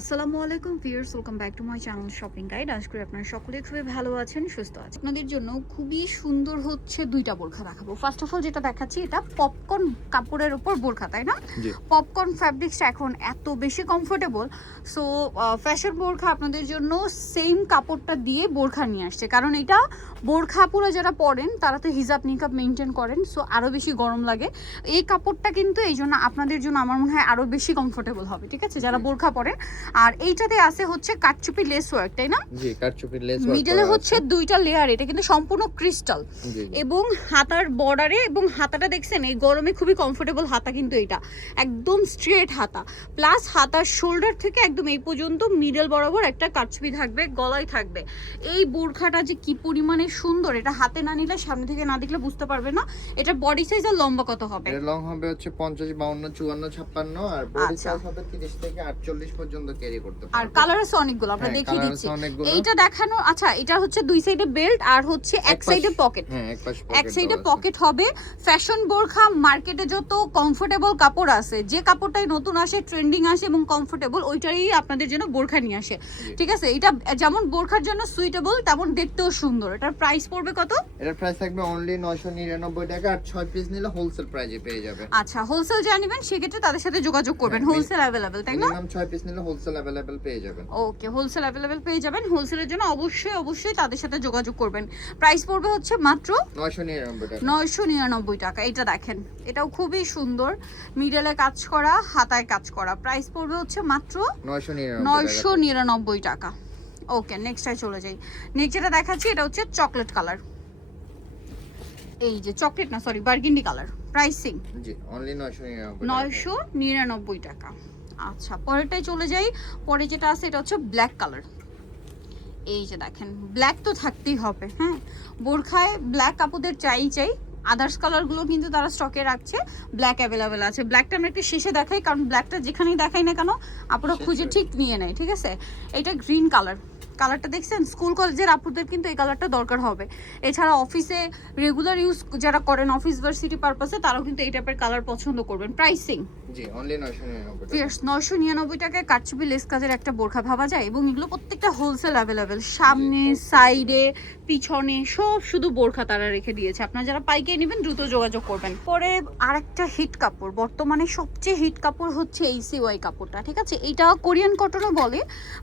আসসালামু আলাইকুম viewers, welcome back to my channel shopping guide. আশা করি আপনারা সকলে খুবই ভালো আছেন, সুস্থ আছেন। আপনাদের জন্য খুবই সুন্দর হচ্ছে দুইটা বোরখা দেখাবো। ফার্স্ট অফ অল যেটা দেখাচ্ছি, এটা পপকর্ন কাপড়ের উপর বোরখা, তাই না? পপকর্ন ফ্যাব্রিক্সটা এখন এত বেশি কমফোর্টেবল, সো ফ্যাশন বোরখা আপনাদের জন্য সেম কাপড়টা দিয়ে বোরখা নিয়ে আসছে। কারণ এটা বোরখা পুরো যারা পরেন তারা তো হিজাব নিকাব মেনটেন করেন, সো আরও বেশি গরম লাগে। এই কাপড়টা কিন্তু এই জন্য আপনাদের জন্য আমার মনে হয় আরও বেশি কমফোর্টেবল হবে, ঠিক আছে, যারা বোরখা পরেন। আর এইটাতে আছে হচ্ছে কাটচুপি লেস ওয়ার্ক, তাই না? জি, কাটচুপি লেস ওয়ার্ক মিডলে হচ্ছে দুইটা লেয়ার, এটা কিন্তু সম্পূর্ণ ক্রিস্টাল। এবং হাতার বর্ডারে এবং হাতাটা দেখছেন এই গরমে খুবই কমফোর্টেবল হাতা, কিন্তু এটা একদম স্ট্রেট হাতা, প্লাস হাতার শোল্ডার থেকে একদম এই পর্যন্ত মিডল বরাবর একটা কাটচুপি থাকবে, গলায় থাকবে। এই বোরখাটা যে কি পরিমাণে সুন্দর, এটা হাতে না নিলে সামনে থেকে না দেখলে বুঝতে পারবে না। এটা বডি সাইজ আর লম্বা কত হবে? এর লং হবে হচ্ছে 50, 52, 54, 56 আর বডি সাইজ হবে 30 থেকে 48 পর্যন্ত ক্যারি করতে পারবে। আর কালার আছে অনেকগুলো, আমরা দেখিয়ে দিচ্ছি। এইটা দেখানো, আচ্ছা, এটা হচ্ছে দুই সাইডে বেল্ট আর হচ্ছে এক সাইডে পকেট। হ্যাঁ, এক সাইডে পকেট হবে। ফ্যাশন বোরখা মার্কেটে যত কমফোর্টেবল কাপড় আছে, যে কাপড়টাই নতুন আসে, ট্রেন্ডিং আসে এবং কমফোর্টেবল, ওইটাই আপনাদের জন্য বোরখা নিয়ে আসে, ঠিক আছে? এটা যেমন বোরখার জন্য সুইটেবল তেমন দেখতেও সুন্দর। এটার প্রাইস পড়বে কত? এটার প্রাইস থাকবে অনলি 999 টাকা, আর 6 পিস নিলে হোলসেল প্রাইসে পেয়ে যাবে। আচ্ছা, হোলসেল যা নেবেন সেক্ষেত্রে তাদের সাথে যোগাযোগ করবেন। হোলসেল अवेलेबल, তাই না? মিনিমাম 6 পিস নিলে হোলসেল अवेलेबल পেয়ে যাবেন। ওকে, হোলসেল अवेलेबल পেয়ে যাবেন। হোলসেলের জন্য অবশ্যই তাদের সাথে যোগাযোগ করবেন। প্রাইস পড়বে হচ্ছে মাত্র 999 টাকা। 999 টাকা। এটা দেখেন, এটাও খুবই সুন্দর, মিডলে কাজ করা, হাতায় কাজ করা। প্রাইস পড়বে হচ্ছে মাত্র 999 টাকা। ওকে, নেক্সটে চলে যাই। নেক্সট যেটা দেখাচ্ছি এটা হচ্ছে চকলেট কালার। এই যে চকলেট না, সরি, বার্গেন্ডি কালার। প্রাইসিং জি অনলি 999 টাকা। আচ্ছা, পরেরটাই চলে যাই। পরে যেটা আছে এটা হচ্ছে ব্ল্যাক কালার। এই যে দেখেন, ব্ল্যাক তো থাকতেই হবে, হ্যাঁ, বোরখায় ব্ল্যাক কাপড়দের চাই। আদার্স কালারগুলো কিন্তু তারা স্টকে রাখছে, ব্ল্যাক অ্যাভেলেবেল আছে। ব্ল্যাকটা আমরা একটু শেষে দেখাই, কারণ ব্ল্যাকটা যেখানেই দেখাই না কেন আপনারা খুঁজে ঠিক নিয়ে নেয়, ঠিক আছে? এটা গ্রিন কালার। কালারটা দেখছেন, স্কুল কলেজের আপুদের কিন্তু এই কালারটা দরকার হবে। এছাড়া অফিসে রেগুলার ইউজ যারা করেন, অফিস ভার্সিটি পারপাসে, তারাও কিন্তু এই টাইপের কালার পছন্দ করবেন। প্রাইসিং জি অনলি 999 টাকা। 999 টাকায় কাটচুপি লেস কাজের একটা বোরখা ভাবা যায়। এবং এগুলো প্রত্যেকটা হোলসেল অ্যাভেলেবেল, সামনে সাইডে পিছনে সব শুধু বোরখা তারা রেখে দিয়েছে। আপনারা যারা পাইকারি নেবেন দ্রুত যোগাযোগ করবেন। পরে আরেকটা হিট কাপড়, বর্তমানে সবচেয়ে হিট কাপড় হচ্ছে এই সিওয়াই কাপড়টা, ঠিক আছে? এটা কোরিয়ান কটনও বলে,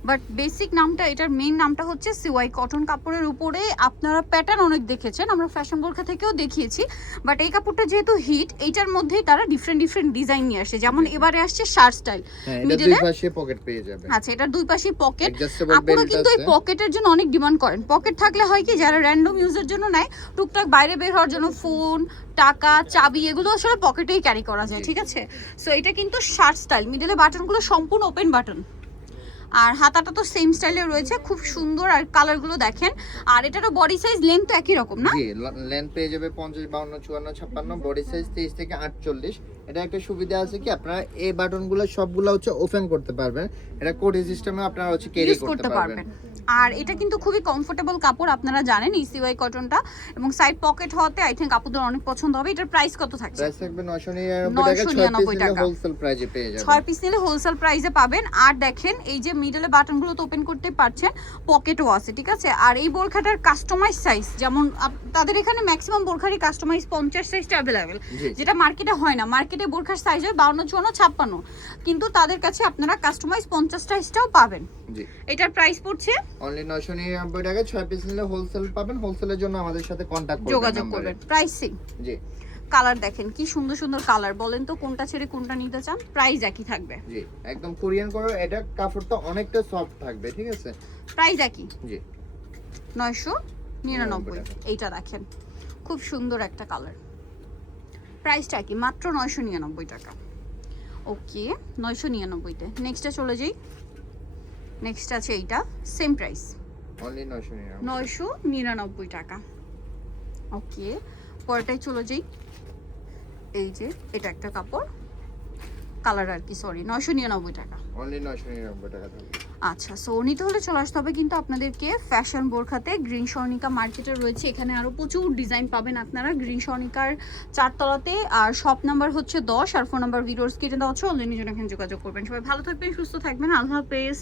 বাট বেসিক নামটা, এটার মেইন নামটা হচ্ছে সিওয়াই কটন। কাপড়ের উপরে আপনারা প্যাটার্ন অনেক দেখেছেন, আমরা ফ্যাশন বোরখা থেকেও দেখিয়েছি, বাট এই কাপড়টা যেহেতু হিট, এইটার মধ্যেই তারা ডিফারেন্ট ডিজাইন নিয়ে আসে। যেমন এবারে আসছে শার্ট স্টাইল, মিডলে দুই পাশে পকেট পেয়ে যাবে। আচ্ছা, এটার দুই পাশে পকেট। আপনারা কিন্তু এই পকেটের জন্য অনেক ডিমান্ড করেন। পকেট থাকলে হয় কি, যারা র্যান্ডম ইউজের জন্য নেয়, টুকটাক বাইরে বের হওয়ার জন্য ফোন, টাকা, চাবি, এগুলো আসলে পকেটেই ক্যারি করা যায়, ঠিক আছে? সো এটা কিন্তু শার্ট স্টাইল, মিডলে বাটনগুলো সম্পূর্ণ ওপেন বাটন, আর হাতাটা তো সেম স্টাইলে রয়েছে, খুব সুন্দর। আর কালারগুলো দেখেন, আর এটারও বডি সাইজ লেন্থ তো একই রকম না? জি, লেন্থ পেয়ে যাবে 50, 52, 54, 56, বডি সাইজ 23 থেকে 48। এটা একটা সুবিধা আছে কি, আপনারা এই বাটনগুলো সবগুলো হচ্ছে ওপেন করতে পারবেন। এটা কোড সিস্টেমে আপনারা হচ্ছে ক্যারি করতে পারবেন। আর এটা কিন্তু খুবই কমফোর্টেবল কাপড়, আপনারা জানেন ইসিওয়াই কটনটা, এবং সাইড পকেট হতে আই থিংক আপুদের অনেক পছন্দ হবে। এটার প্রাইস কত থাকছে? প্রাইস থাকবে 999 টাকা, হোলসেল প্রাইসে পেয়ে যাবেন। 6 পিস নিলে হোলসেল প্রাইসে পাবেন। আর দেখেন, এই যে মিডলে বাটনগুলো তো ওপেন করতে পারছেন, পকেটও আছে, ঠিক আছে? আর এই বোরখাটার কাস্টমাইজ সাইজ, যেমন তাদের এখানে ম্যাক্সিমাম বোরখারই কাস্টমাইজ 50 সাইজটা अवेलेबल, যেটা মার্কেটে হয় না। মার্কেটে বোরখার সাইজ হয় 52, 54, 56, কিন্তু তাদের কাছে আপনারা কাস্টমাইজ 50 সাইজটাও পাবেন। জি, এটার প্রাইস পড়ছে অনলি 999 টাকা। 6 পিস নিলে হোলসেল পাবেন। হোলসেলের জন্য আমাদের সাথে কন্টাক্ট করবেন, যোগাযোগ করবেন। প্রাইসিং জি। কালার দেখেন কি সুন্দর সুন্দর কালার, বলেন তো কোনটা ছেড়ে কোনটা নিতে চান? প্রাইস একই থাকবে। জি, একদম কোরিয়ান করে। এটা কাপড়টা অনেকটা সফট থাকবে, ঠিক আছে? প্রাইস একই, জি 999। এইটা দেখেন, খুব সুন্দর একটা কালার। প্রাইসটা কি? মাত্র 999 টাকা। ওকে, 999 তে। নেক্সটে চলে যাই। নেক্সট আছে এইটা, সেম প্রাইস, অনলি 999 টাকা। ওকে, পরেরটাই চলে যাই। এই যে এটা একটা কাপড়, কালার আর কি, সরি, 999 টাকা, অনলি 999 টাকা থাকবে। আচ্ছা, সো নিতে হলে চলে আসতে হবে কিন্তু আপনাদেরকে ফ্যাশন বোরখাতে। গ্রিন স্বর্ণিকা মার্কেটে রয়েছে, এখানে আরও প্রচুর ডিজাইন পাবেন আপনারা গ্রিন স্বর্ণিকার 4 তলাতে। আর শপ নাম্বার হচ্ছে 10, আর ফোন নাম্বার ভিডিওর স্ক্রিনে দেওয়া হচ্ছে, অনলাইনে জন্য এখানে যোগাযোগ করবেন। সবাই ভালো থাকবেন, সুস্থ থাকবেন, আল্লাহ হাফেজ।